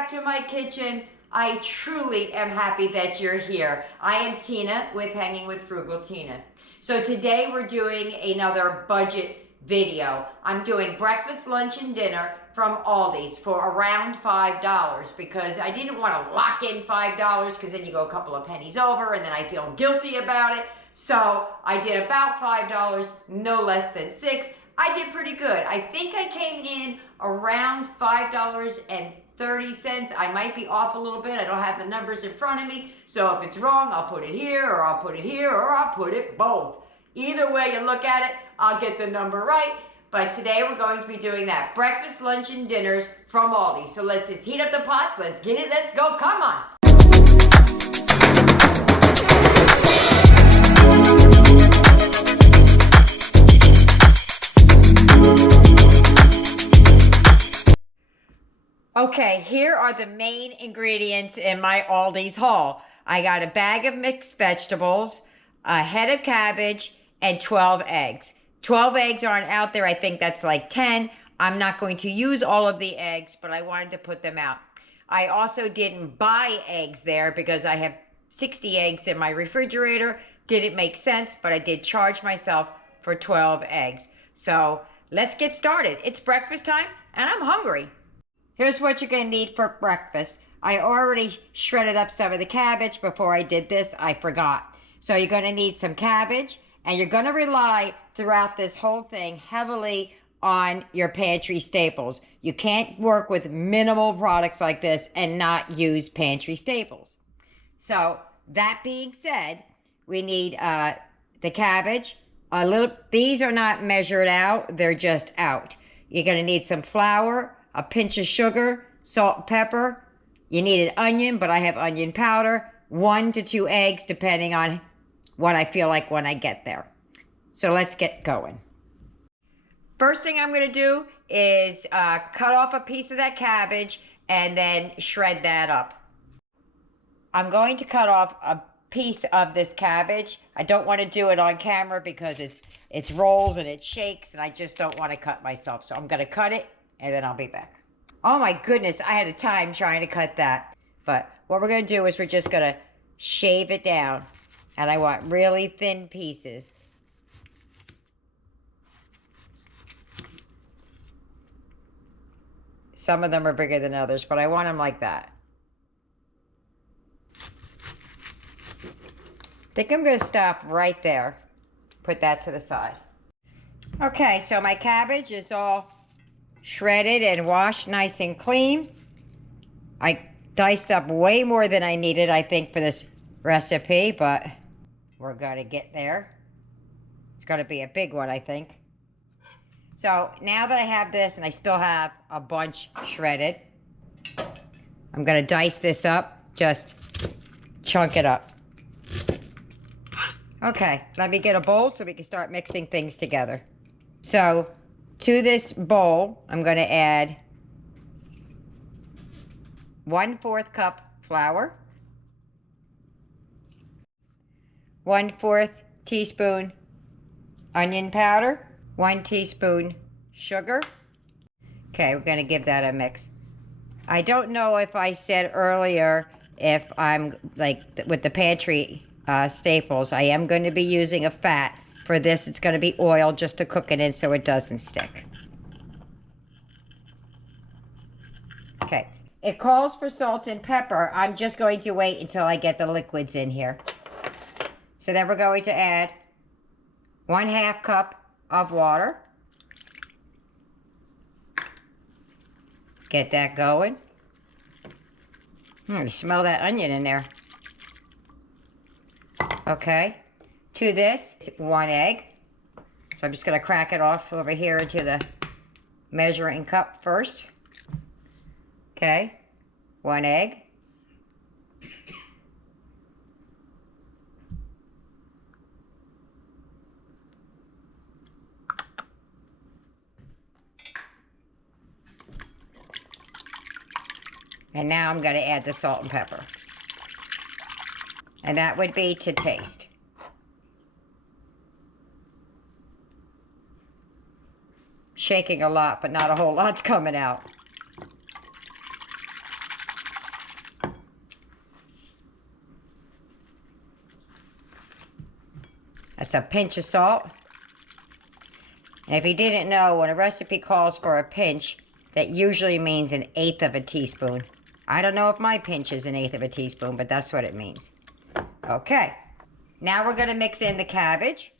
back to my kitchen. I truly am happy that you're here. I am Tina with Hanging with Frugal Tina. So today we're doing another budget video. I'm doing breakfast, lunch, and dinner from Aldi's for around $5 because I didn't want to lock in $5 because then you go a couple of pennies over and then I feel guilty about it. So I did about $5, no less than $6. I did pretty good. I think I came in around $5.30. I might be off a little bit. I don't have the numbers in front of me. So if it's wrong, I'll put it here, or I'll put it here, or I'll put it both. Either way you look at it, I'll get the number right. But today we're going to be doing that. Breakfast, lunch, and dinners from Aldi. So let's just heat up the pots. Let's get it. Let's go. Come on. Okay, here are the main ingredients in my Aldi's haul. I got a bag of mixed vegetables, a head of cabbage, and 12 eggs. 12 eggs aren't out there. I think that's like 10. I'm not going to use all of the eggs, but I wanted to put them out. I also didn't buy eggs there because I have 60 eggs in my refrigerator. Didn't make sense, but I did charge myself for 12 eggs. So let's get started. It's breakfast time, and I'm hungry. Here's what you're going to need for breakfast. I already shredded up some of the cabbage before I did this. I forgot. So you're going to need some cabbage, and you're going to rely throughout this whole thing heavily on your pantry staples. You can't work with minimal products like this and not use pantry staples. So that being said, we need the cabbage. These are not measured out. They're just out. You're going to need some flour, a pinch of sugar, salt, pepper. You need an onion, but I have onion powder. 1 to 2 eggs, depending on what I feel like when I get there. So let's get going. First thing I'm going to do is cut off a piece of that cabbage and then shred that up. I'm going to cut off a piece of this cabbage. I don't want to do it on camera because it's rolls and it shakes and I just don't want to cut myself. So I'm going to cut it and then I'll be back. Oh my goodness, I had a time trying to cut that. But what we're going to do is we're just going to shave it down. And I want really thin pieces. Some of them are bigger than others, but I want them like that. I think I'm going to stop right there. Put that to the side. Okay, so my cabbage is all shredded and washed nice and clean. I diced up way more than I needed, I think, for this recipe, but we're going to get there. It's going to be a big one, I think. So now that I have this and I still have a bunch shredded, I'm going to dice this up, just chunk it up. Okay, let me get a bowl so we can start mixing things together. So to this bowl, I'm going to add 1/4 cup flour, 1/4 teaspoon onion powder, 1 teaspoon sugar. Okay, we're going to give that a mix. I don't know if I said earlier if I'm like with the pantry staples, I am going to be using a fat. For this, it's going to be oil just to cook it in so it doesn't stick. Okay, it calls for salt and pepper. I'm just going to wait until I get the liquids in here. So then we're going to add 1/2 cup of water. Get that going. You smell that onion in there. Okay. To this, 1 egg. So I'm just going to crack it off over here into the measuring cup first. Okay. 1 egg. And now I'm going to add the salt and pepper. And that would be to taste. Shaking a lot, but not a whole lot's coming out. That's a pinch of salt. And if you didn't know, when a recipe calls for a pinch, that usually means 1/8 of a teaspoon. I don't know if my pinch is 1/8 of a teaspoon, but that's what it means. Okay. Now we're going to mix in the cabbage.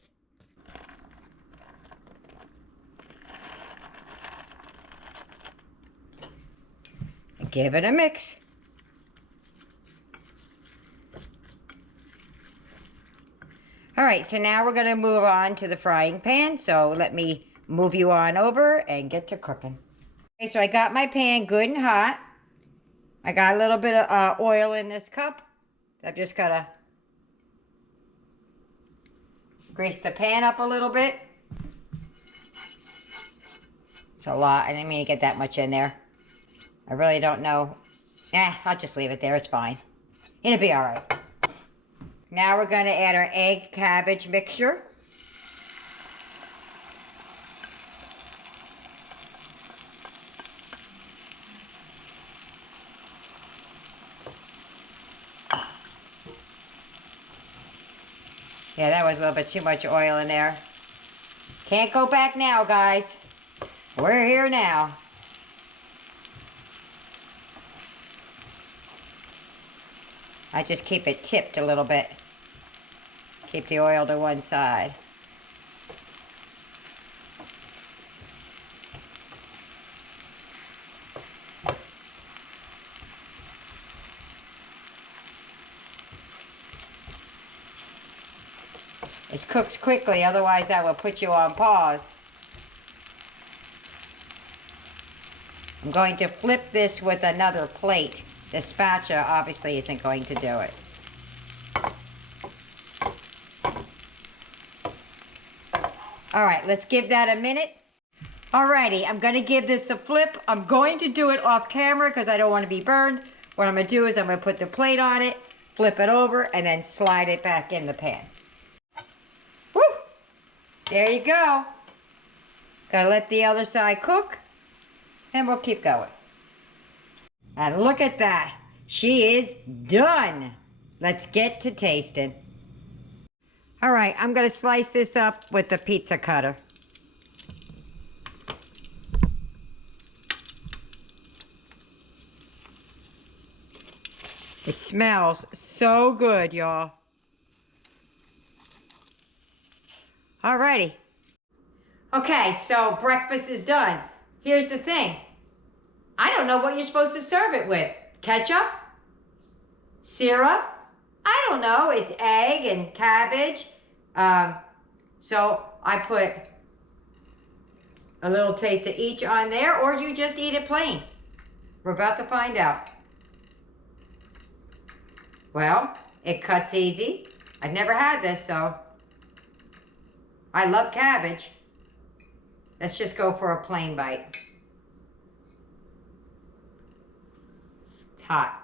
And give it a mix. All right, so now we're going to move on to the frying pan. So let me move you on over and get to cooking. Okay, so I got my pan good and hot. I got a little bit of oil in this cup. I've just got to grease the pan up a little bit. It's a lot. I didn't mean to get that much in there. I really don't know. I'll just leave it there. It's fine. It'll be all right. Now we're going to add our egg cabbage mixture. Yeah, that was a little bit too much oil in there. Can't go back now, guys. We're here now. I just keep it tipped a little bit. Keep the oil to one side. It's cooked quickly, otherwise I will put you on pause. I'm going to flip this with another plate. The spatula obviously isn't going to do it. All right, let's give that a minute. Alrighty, I'm going to give this a flip. I'm going to do it off camera because I don't want to be burned. What I'm going to do is I'm going to put the plate on it, flip it over, and then slide it back in the pan. Woo! There you go. Gotta let the other side cook, and we'll keep going. And look at that. She is done. Let's get to tasting. All right, I'm going to slice this up with the pizza cutter. It smells so good, y'all. All righty. Okay, so breakfast is done. Here's the thing. I don't know what you're supposed to serve it with. Ketchup? Syrup? I don't know. It's egg and cabbage. So I put a little taste of each on there, or you just eat it plain. We're about to find out. Well, it cuts easy. I've never had this, so I love cabbage. Let's just go for a plain bite. It's hot.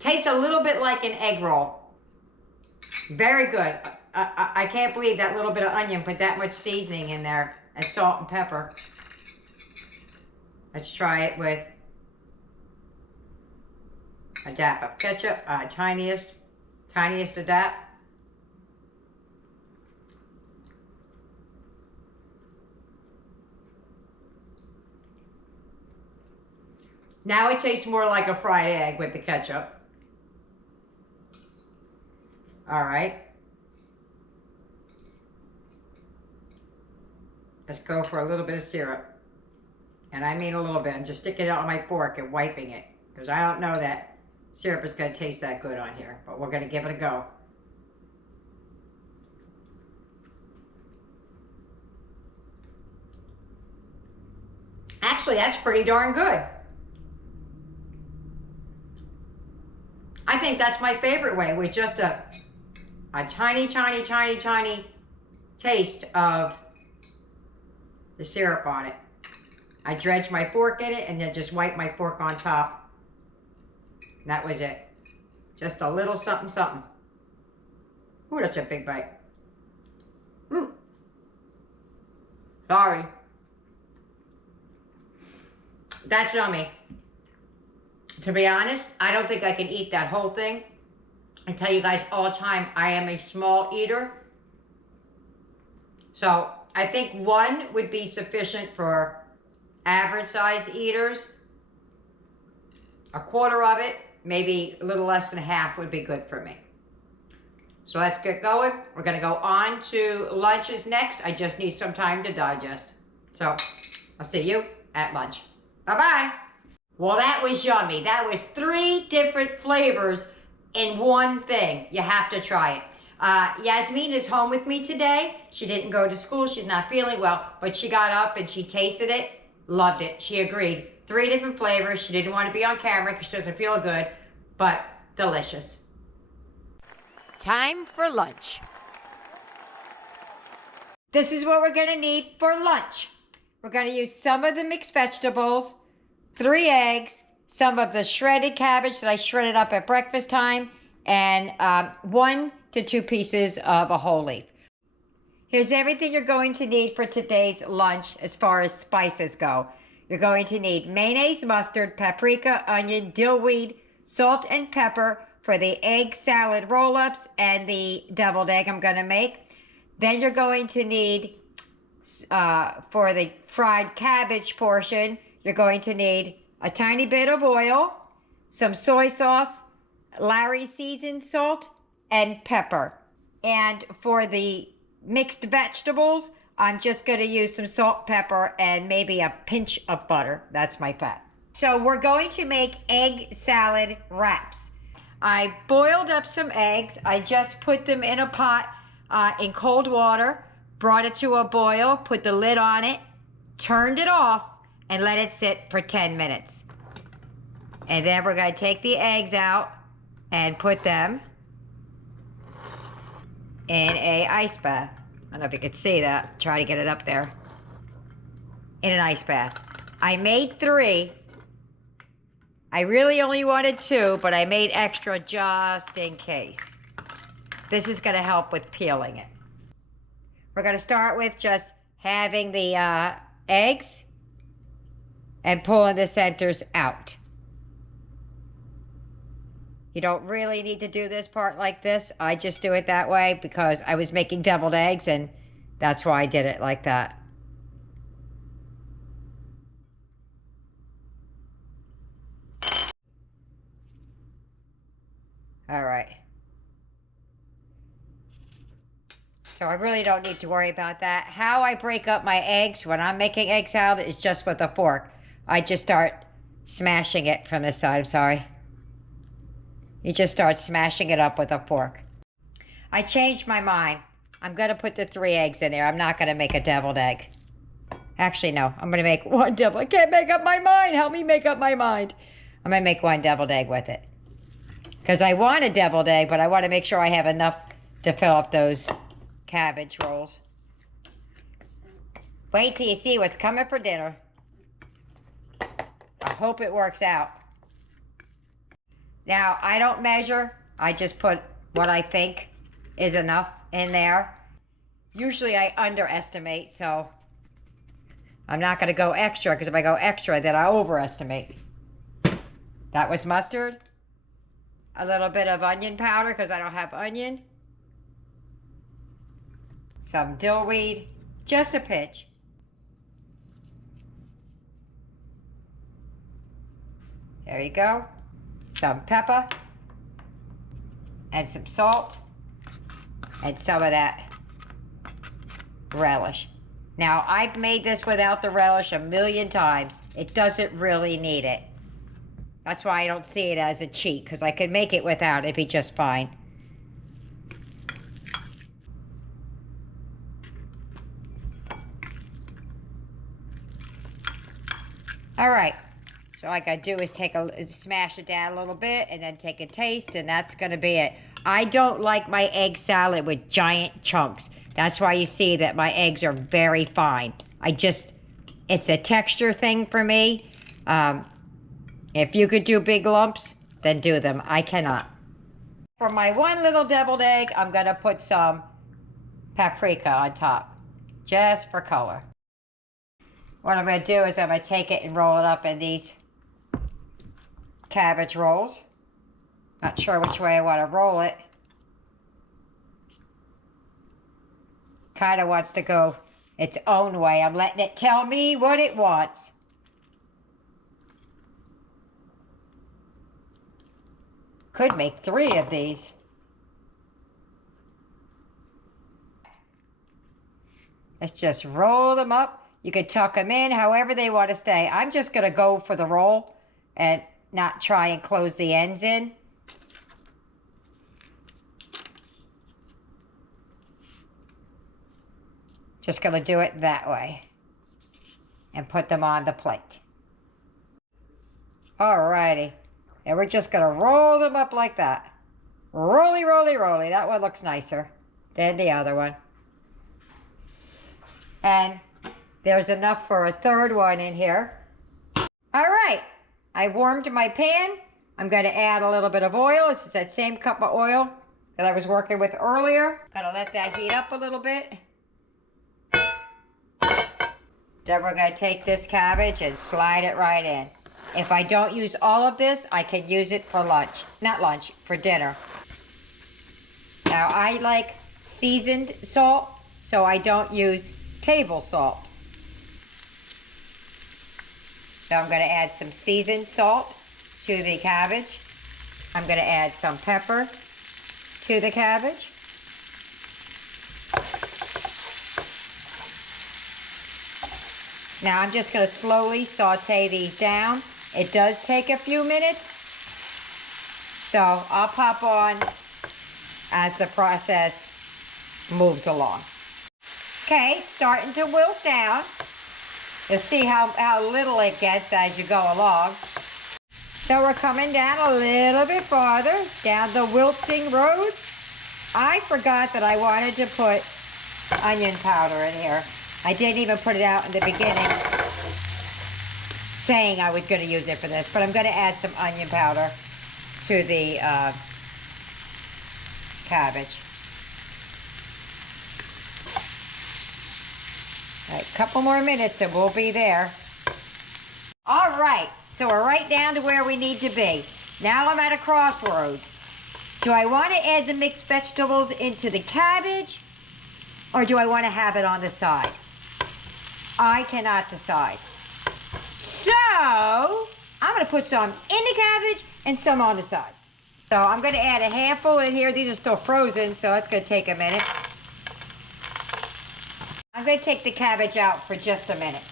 Tastes a little bit like an egg roll. Very good. I can't believe that little bit of onion put that much seasoning in there and salt and pepper. Let's try it with a dab of ketchup, tiniest of dab. Now it tastes more like a fried egg with the ketchup. All right. Let's go for a little bit of syrup. And I mean a little bit. I'm just sticking it on my fork and wiping it, because I don't know that syrup is going to taste that good on here, but we're going to give it a go. Actually, that's pretty darn good. I think that's my favorite way, with just a tiny taste of the syrup on it. I dredged my fork in it and then just wiped my fork on top. And that was it. Just a little something, something. Ooh, that's a big bite. Sorry. That's yummy. To be honest, I don't think I can eat that whole thing. I tell you guys all the time, I am a small eater. So I think one would be sufficient for average size eaters. A quarter of it, maybe a little less than half would be good for me. So let's get going. We're gonna go on to lunches next. I just need some time to digest. So I'll see you at lunch. Bye-bye. Well, that was yummy. That was 3 different flavors in one thing. You have to try it. Yasmin is home with me today. She didn't go to school. She's not feeling well, but she got up and she tasted it, loved it. She agreed. 3 different flavors. She didn't want to be on camera because she doesn't feel good, but delicious. Time for lunch. This is what we're going to need for lunch. We're going to use some of the mixed vegetables, 3 eggs, some of the shredded cabbage that I shredded up at breakfast time, and 1 to 2 pieces of a whole leaf. Here's everything you're going to need for today's lunch as far as spices go. You're going to need mayonnaise, mustard, paprika, onion, dill weed, salt and pepper for the egg salad roll-ups and the deviled egg I'm going to make. Then you're going to need, for the fried cabbage portion, you're going to need a tiny bit of oil, some soy sauce, LAWRYS seasoned salt, and pepper. And for the mixed vegetables, I'm just going to use some salt, pepper, and maybe a pinch of butter. That's my fat. So we're going to make egg salad wraps. I boiled up some eggs. I just put them in a pot in cold water, brought it to a boil, put the lid on it, turned it off, and let it sit for 10 minutes. And then we're going to take the eggs out and put them in a ice bath. I don't know if you could see that. Try to get it up there. In an ice bath. I made 3. I really only wanted 2, but I made extra just in case. This is going to help with peeling it. We're going to start with just having the eggs and pulling the centers out. You don't really need to do this part like this. I just do it that way because I was making deviled eggs and that's why I did it like that. All right. So I really don't need to worry about that. How I break up my eggs when I'm making egg salad is just with a fork. I just start smashing it from this side. I'm sorry. You just start smashing it up with a fork. I changed my mind. I'm going to put the 3 eggs in there. I'm not going to make a deviled egg. Actually, no. I'm going to make 1 deviled. I can't make up my mind. Help me make up my mind. I'm going to make 1 deviled egg with it. Because I want a deviled egg, but I want to make sure I have enough to fill up those cabbage rolls. Wait till you see what's coming for dinner. I hope it works out. Now, I don't measure. I just put what I think is enough in there. Usually I underestimate, so I'm not going to go extra, because if I go extra, then I overestimate. That was mustard. A little bit of onion powder, because I don't have onion. Some dill weed. Just a pinch. There you go. Some pepper and some salt and some of that relish. Now, I've made this without the relish 1,000,000 times. It doesn't really need it. That's why I don't see it as a cheat, because I could make it without. It'd be just fine. All right. So all I gotta do is smash it down a little bit and then take a taste, and that's gonna be it. I don't like my egg salad with giant chunks. That's why you see that my eggs are very fine. It's a texture thing for me. If you could do big lumps, then do them. I cannot. For my 1 little deviled egg, I'm gonna put some paprika on top, just for color. What I'm going to do is I'm going to take it and roll it up in these cabbage rolls. Not sure which way I want to roll it. Kind of wants to go its own way. I'm letting it tell me what it wants. Could make 3 of these. Let's just roll them up. You can tuck them in however they want to stay. I'm just going to go for the roll and not try and close the ends in. Just going to do it that way and put them on the plate. Alrighty. And we're just going to roll them up like that. Rolly, rolly, rolly. That one looks nicer than the other one. And there's enough for a third one in here. Alright. I warmed my pan. I'm going to add a little bit of oil. This is that same cup of oil that I was working with earlier. Gotta let that heat up a little bit. Then we're going to take this cabbage and slide it right in. If I don't use all of this, I can use it for lunch. Not lunch, for dinner. Now, I like seasoned salt, so I don't use table salt. So I'm going to add some seasoned salt to the cabbage. I'm going to add some pepper to the cabbage. Now I'm just going to slowly saute these down. It does take a few minutes, so I'll pop on as the process moves along. Okay, it's starting to wilt down. You'll see how little it gets as you go along. So we're coming down a little bit farther down the wilting road. I forgot that I wanted to put onion powder in here. I didn't even put it out in the beginning saying I was going to use it for this, but I'm going to add some onion powder to the cabbage. All right, a couple more minutes and we'll be there. All right, so we're right down to where we need to be. Now I'm at a crossroads. Do I want to add the mixed vegetables into the cabbage, or do I want to have it on the side? I cannot decide. So, I'm going to put some in the cabbage and some on the side. So, I'm going to add a handful in here. These are still frozen, so it's going to take a minute. I'm going to take the cabbage out for just a minute.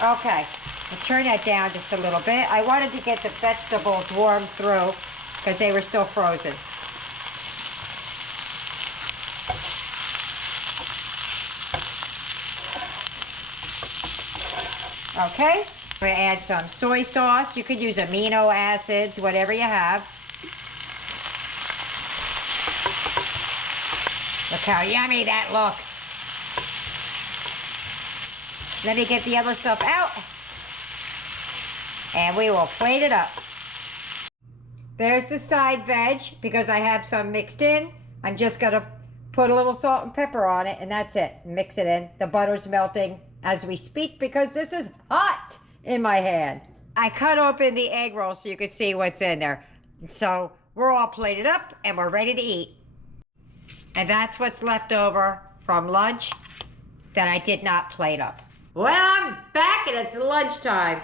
Okay, I'll turn that down just a little bit. I wanted to get the vegetables warmed through because they were still frozen. Okay, we're going to add some soy sauce. You could use amino acids, whatever you have. Look how yummy that looks. Let me get the other stuff out. And we will plate it up. There's the side veg, because I have some mixed in. I'm just going to put a little salt and pepper on it, and that's it. Mix it in. The butter's melting as we speak because this is hot in my hand. I cut open the egg roll so you can see what's in there. So we're all plated up and we're ready to eat. And that's what's left over from lunch that I did not plate up. Well, I'm back and it's lunchtime.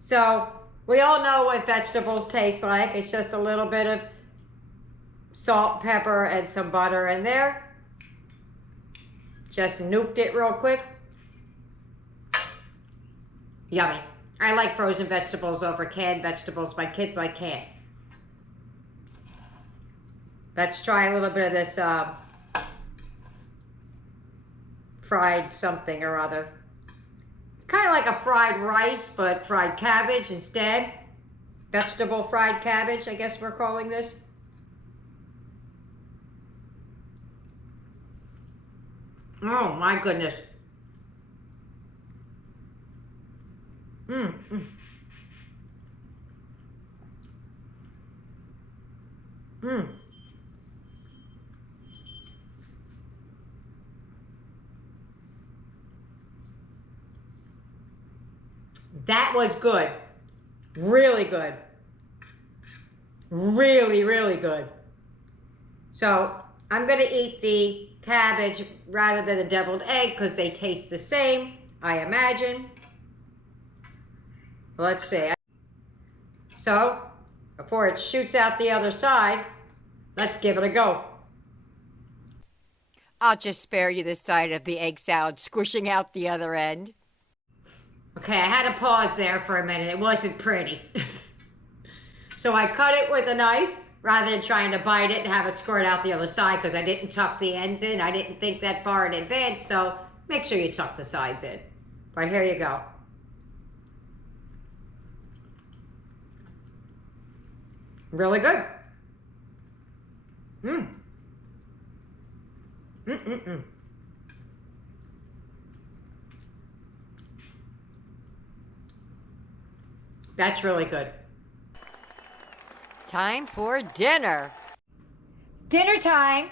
So we all know what vegetables taste like. It's just a little bit of salt, pepper, and some butter in there. Just nuked it real quick. Yummy. I like frozen vegetables over canned vegetables. My kids like canned. Let's try a little bit of this fried something or other. It's kind of like a fried rice, but fried cabbage instead. Vegetable fried cabbage, I guess we're calling this. Oh my goodness. That was good. Really good. Really, really good. So I'm going to eat the cabbage rather than the deviled egg because they taste the same, I imagine. Let's see. So before it shoots out the other side, let's give it a go. I'll just spare you the side of the egg salad squishing out the other end. Okay, I had to pause there for a minute. It wasn't pretty. So I cut it with a knife rather than trying to bite it and have it squirt out the other side because I didn't tuck the ends in. I didn't think that far in advance, so make sure you tuck the sides in. But here you go. Really good. That's really good. Time for dinner. Dinner time.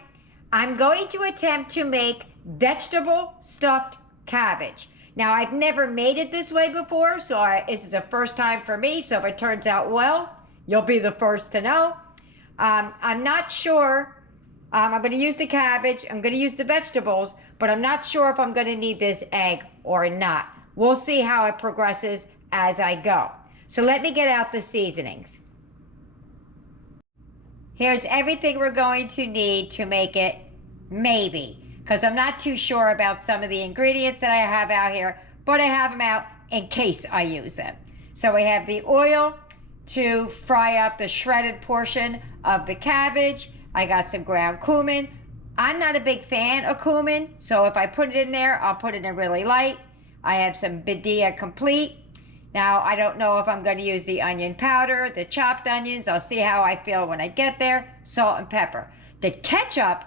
I'm going to attempt to make vegetable stuffed cabbage. Now, I've never made it this way before, so this is a first time for me, so if it turns out well, you'll be the first to know. I'm not sure. I'm going to use the cabbage. I'm going to use the vegetables, but I'm not sure if I'm going to need this egg or not. We'll see how it progresses as I go. So let me get out the seasonings. Here's everything we're going to need to make it, maybe, because I'm not too sure about some of the ingredients that I have out here, but I have them out in case I use them. So we have the oil to fry up the shredded portion of the cabbage. I got some ground cumin. I'm not a big fan of cumin, so if I put it in there, I'll put it in really light. I have some Badia Complete. Now, I don't know if I'm going to use the onion powder, the chopped onions. I'll see how I feel when I get there. Salt and pepper. The ketchup,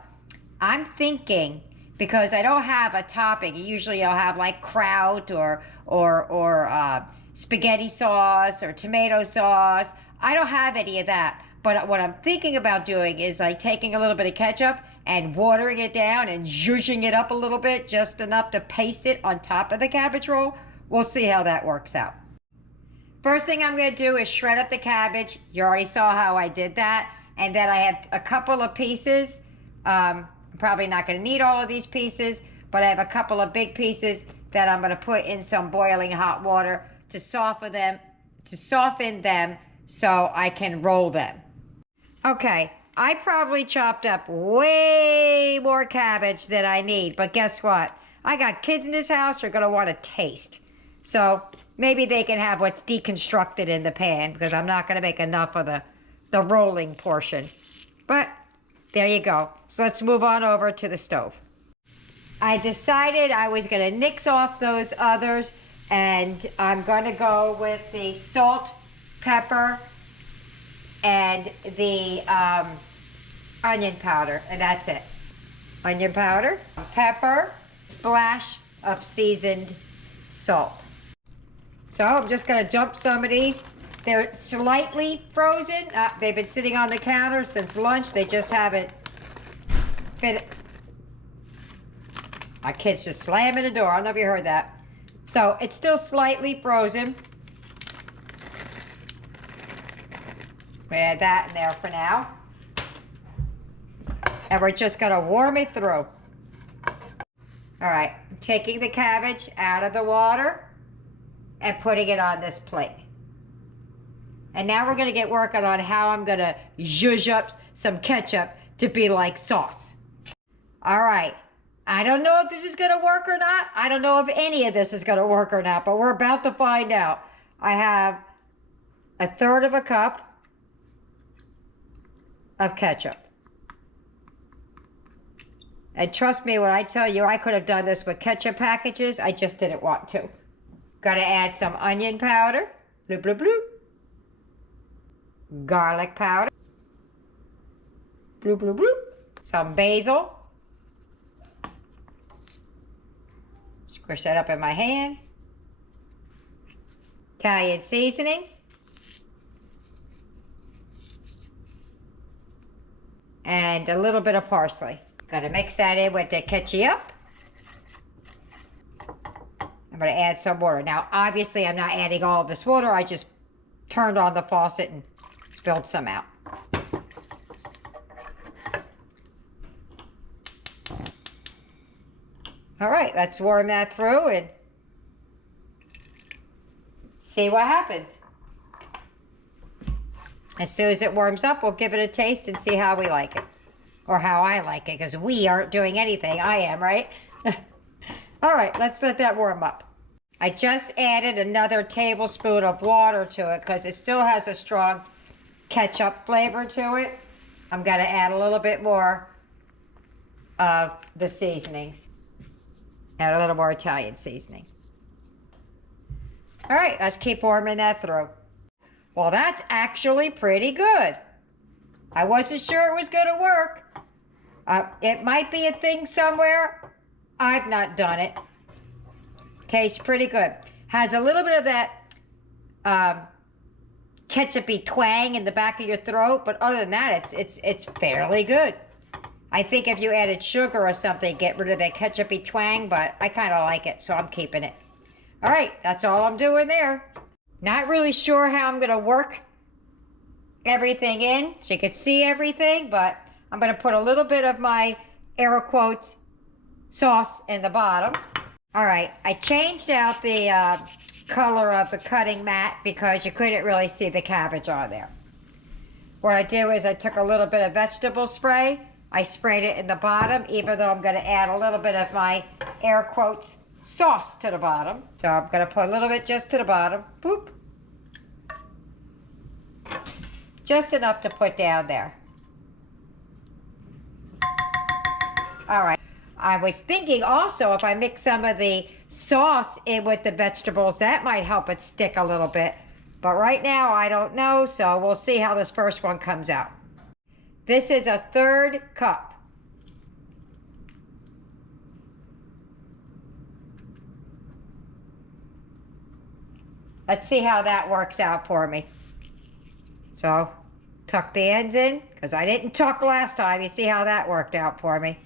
I'm thinking, because I don't have a topping. Usually I'll have like kraut or spaghetti sauce or tomato sauce. I don't have any of that. But what I'm thinking about doing is like taking a little bit of ketchup and watering it down and zhuzhing it up a little bit, just enough to paste it on top of the cabbage roll. We'll see how that works out. First thing I'm going to do is shred up the cabbage. You already saw how I did that. And then I have a couple of pieces. I'm probably not going to need all of these pieces, but I have a couple of big pieces that I'm going to put in some boiling hot water to soften them so I can roll them. Okay, I probably chopped up way more cabbage than I need, but guess what? I got kids in this house who are going to want to taste. So maybe they can have what's deconstructed in the pan because I'm not going to make enough of the rolling portion. But there you go. So let's move on over to the stove. I decided I was going to nix off those others, and I'm going to go with the salt, pepper, and the onion powder, and that's it. Onion powder, pepper, splash of seasoned salt. So I'm just going to dump some of these. They're slightly frozen. They've been sitting on the counter since lunch. They just haven't fit. My kid's just slamming the door. I don't know if you heard that. So it's still slightly frozen. We add that in there for now. And we're just going to warm it through. All right, I'm taking the cabbage out of the water and putting it on this plate. And now we're going to get working on how I'm going to zhuzh up some ketchup to be like sauce. All right, I don't know if this is going to work or not. I don't know if any of this is going to work or not, but we're about to find out. I have 1/3 cup of ketchup. And trust me when I tell you, I could have done this with ketchup packages. I just didn't want to. Gotta add some onion powder. Bloop, bloop, bloop. Garlic powder. Bloop, bloop, bloop. Some basil. Squish that up in my hand. Italian seasoning. And a little bit of parsley. Gotta mix that in with the ketchup. I'm going to add some water. Now, obviously, I'm not adding all of this water. I just turned on the faucet and spilled some out. All right, let's warm that through and see what happens. As soon as it warms up, we'll give it a taste and see how we like it. Or how I like it, because we aren't doing anything. I am, right? All right, let's let that warm up. I just added another tablespoon of water to it because it still has a strong ketchup flavor to it. I'm going to add a little bit more of the seasonings. Add a little more Italian seasoning. All right, let's keep warming that through. Well, that's actually pretty good. I wasn't sure it was going to work. It might be a thing somewhere. I've not done it. Tastes pretty good. Has a little bit of that ketchup-y twang in the back of your throat, but other than that, it's fairly good. I think if you added sugar or something, get rid of that ketchup-y twang, but I kind of like it, so I'm keeping it. All right, that's all I'm doing there. Not really sure how I'm going to work everything in so you can see everything, but I'm going to put a little bit of my air quotes sauce in the bottom. All right, I changed out the color of the cutting mat because you couldn't really see the cabbage on there. What I did was I took a little bit of vegetable spray. I sprayed it in the bottom, even though I'm going to add a little bit of my air quotes sauce to the bottom. So I'm going to put a little bit just to the bottom. Boop. Just enough to put down there. All right. I was thinking also if I mix some of the sauce in with the vegetables, that might help it stick a little bit. But right now, I don't know, so we'll see how this first one comes out. This is a 1/3 cup. Let's see how that works out for me. So, tuck the ends in, because I didn't tuck last time. You see how that worked out for me.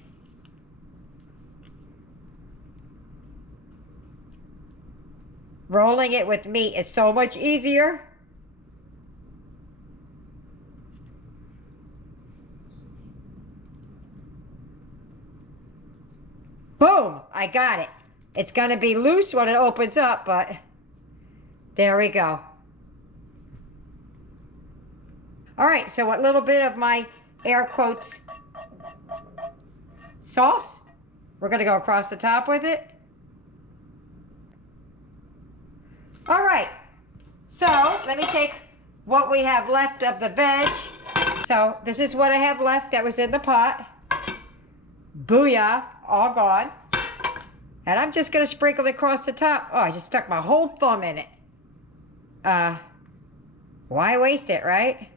Rolling it with meat is so much easier. Boom, I got it. It's going to be loose when it opens up, but there we go. All right, so a little bit of my air quotes sauce. We're going to go across the top with it. All right, so let me take what we have left of the veg. So this is what I have left that was in the pot. Booyah, all gone. And I'm just going to sprinkle it across the top. Oh, I just stuck my whole thumb in it. Why waste it, right?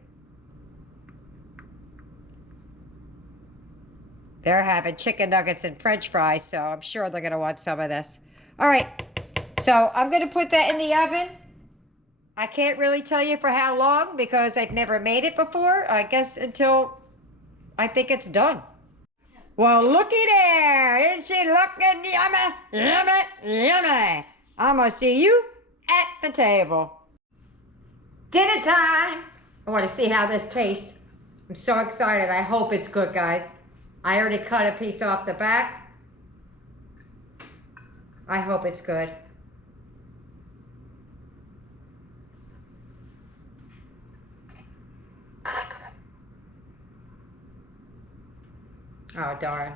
They're having chicken nuggets and French fries, so I'm sure they're going to want some of this. All right, so I'm going to put that in the oven. I can't really tell you for how long because I've never made it before. I guess until I think it's done. Well, looky there. Isn't she looking yummy, yummy, yummy? I'm going to see you at the table. Dinner time. I want to see how this tastes. I'm so excited. I hope it's good, guys. I already cut a piece off the back. I hope it's good. Oh, darn.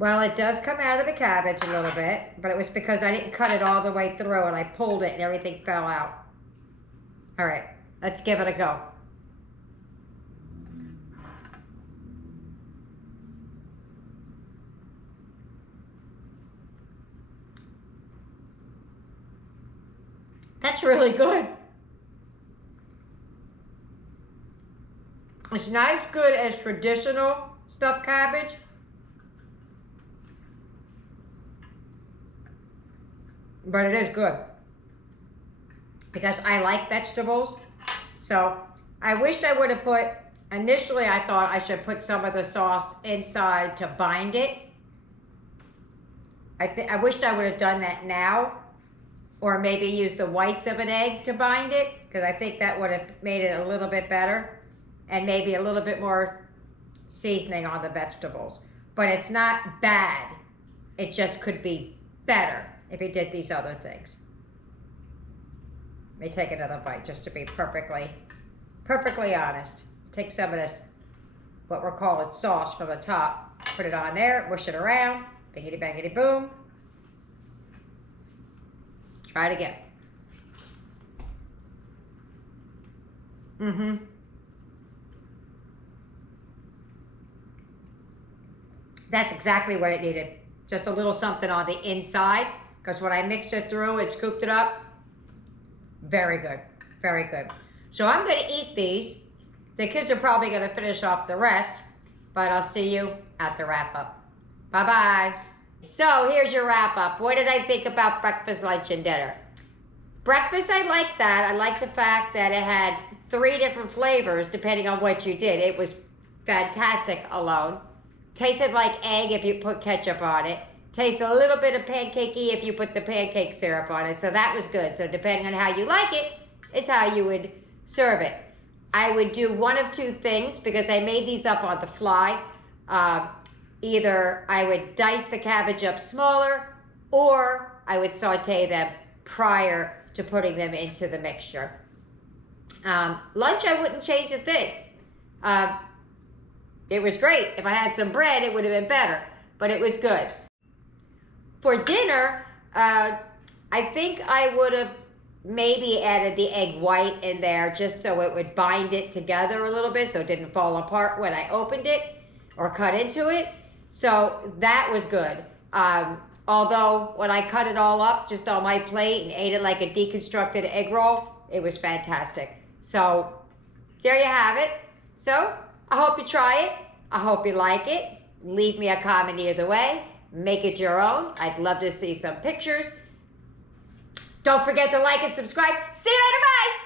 Well, it does come out of the cabbage a little bit, but it was because I didn't cut it all the way through and I pulled it and everything fell out. All right, let's give it a go. That's really good. It's not as good as traditional stuffed cabbage, but it is good because I like vegetables. So I wished I would have put, initially I thought I should put some of the sauce inside to bind it, I wished I would have done that now, or maybe use the whites of an egg to bind it, because I think that would have made it a little bit better, and maybe a little bit more seasoning on the vegetables. But it's not bad. It just could be better if you did these other things. Let me take another bite just to be perfectly honest. Take some of this, what we're calling sauce, from the top. Put it on there, mush it around. Bingity bangity boom. Try it again. That's exactly what it needed. Just a little something on the inside, because when I mixed it through and scooped it up, very good, very good. So I'm gonna eat these. The kids are probably gonna finish off the rest, but I'll see you at the wrap up. Bye-bye. So here's your wrap up. What did I think about breakfast, lunch, and dinner? Breakfast, I like that. I like the fact that it had 3 different flavors depending on what you did. It was fantastic alone. Tasted like egg if you put ketchup on it. Tasted a little bit of pancakey if you put the pancake syrup on it. So that was good. So depending on how you like it, is how you would serve it. I would do one of 2 things because I made these up on the fly. Either I would dice the cabbage up smaller, or I would saute them prior to putting them into the mixture. Lunch, I wouldn't change a thing. It was great. If I had some bread, it would have been better, but it was good. For dinner, I think I would have maybe added the egg white in there just so it would bind it together a little bit so it didn't fall apart when I opened it or cut into it. So that was good. Although when I cut it all up just on my plate and ate it like a deconstructed egg roll, it was fantastic. So there you have it. So I hope you try it. I hope you like it. Leave me a comment either way. Make it your own. I'd love to see some pictures. Don't forget to like and subscribe. See you later. Bye.